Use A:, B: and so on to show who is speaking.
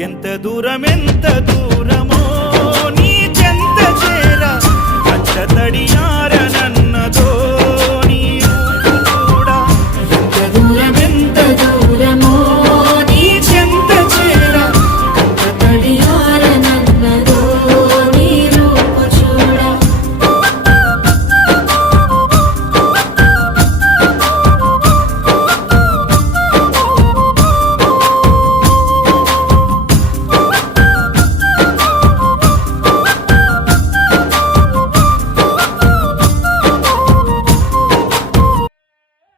A: ఎంత దూరం ఎంత దూరం.